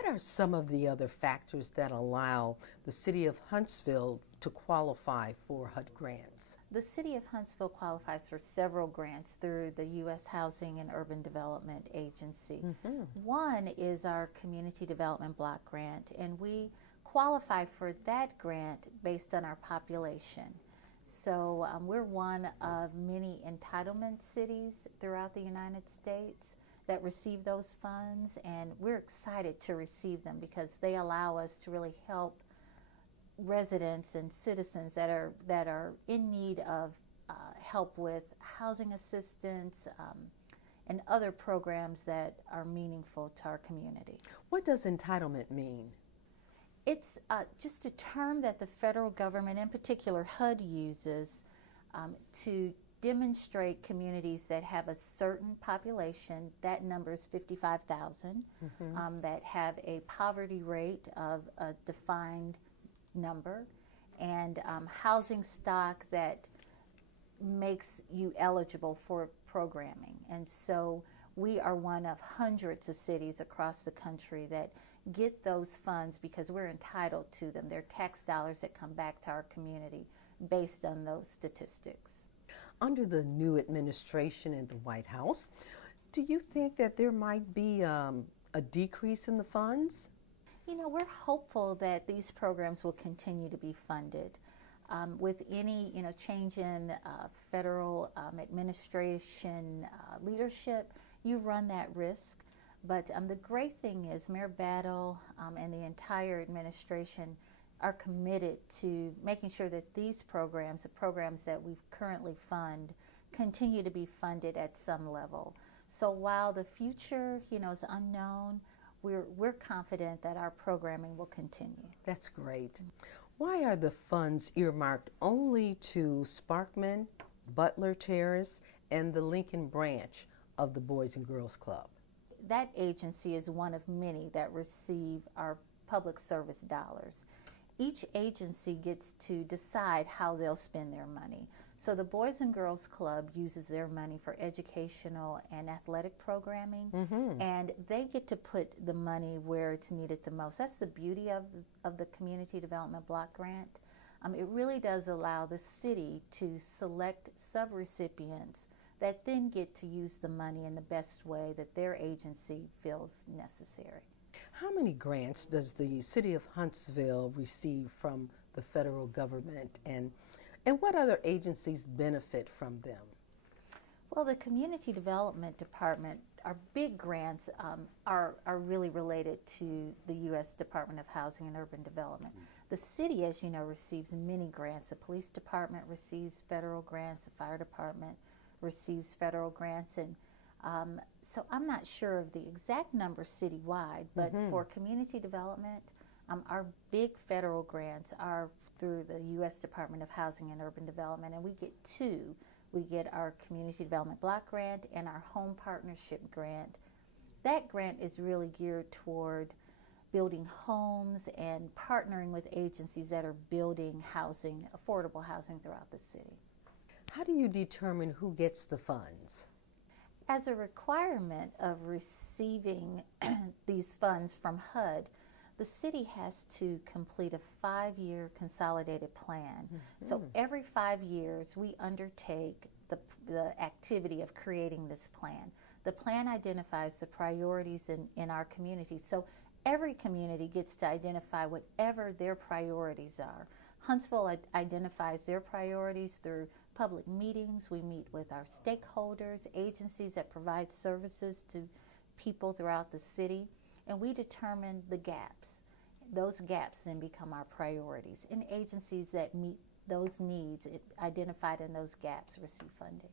What are some of the other factors that allow the City of Huntsville to qualify for HUD grants? The City of Huntsville qualifies for several grants through the U.S. Housing and Urban Development Agency. One is our Community Development Block Grant, and we qualify for that grant based on our population. So we're one of many entitlement cities throughout the United States that receive those funds, and we're excited to receive them because they allow us to really help residents and citizens that are in need of help with housing assistance and other programs that are meaningful to our community. What does entitlement mean? It's just a term that the federal government, in particular HUD, uses to demonstrate communities that have a certain population, that number is 55,000, that have a poverty rate of a defined number, and housing stock that makes you eligible for programming. And so we are one of hundreds of cities across the country that get those funds because we're entitled to them. They're tax dollars that come back to our community based on those statistics. Under the new administration in the White House, do you think that there might be a decrease in the funds? You know, we're hopeful that these programs will continue to be funded. With any, change in federal administration leadership, you run that risk. But the great thing is Mayor Battle and the entire administration are committed to making sure that these programs, the programs that we currently fund, continue to be funded at some level. So while the future, is unknown, we're confident that our programming will continue. That's great. Why are the funds earmarked only to Sparkman, Butler Terrace, and the Lincoln branch of the Boys and Girls Club? That agency is one of many that receive our public service dollars. Each agency gets to decide how they'll spend their money. So the Boys and Girls Club uses their money for educational and athletic programming, and they get to put the money where it's needed the most. That's the beauty of the Community Development Block Grant. It really does allow the city to select subrecipients that then get to use the money in the best way that their agency feels necessary. How many grants does the City of Huntsville receive from the federal government, and what other agencies benefit from them? Well, the Community Development Department, our big grants are really related to the U.S. Department of Housing and Urban Development. The city, as you know, receives many grants. The police department receives federal grants, the fire department receives federal grants, and so I'm not sure of the exact number citywide, but for community development, our big federal grants are through the U.S. Department of Housing and Urban Development, and we get two. We get our Community Development Block Grant and our Home Partnership Grant. That grant is really geared toward building homes and partnering with agencies that are building housing, affordable housing throughout the city. How do you determine who gets the funds? As a requirement of receiving these funds from HUD, the city has to complete a 5-year consolidated plan. So every 5 years we undertake the activity of creating this plan. The plan identifies the priorities in our community. So every community gets to identify whatever their priorities are. Huntsville identifies their priorities through public meetings. We meet with our stakeholders, agencies that provide services to people throughout the city, and we determine the gaps. Those gaps then become our priorities, and agencies that meet those needs identified in those gaps receive funding.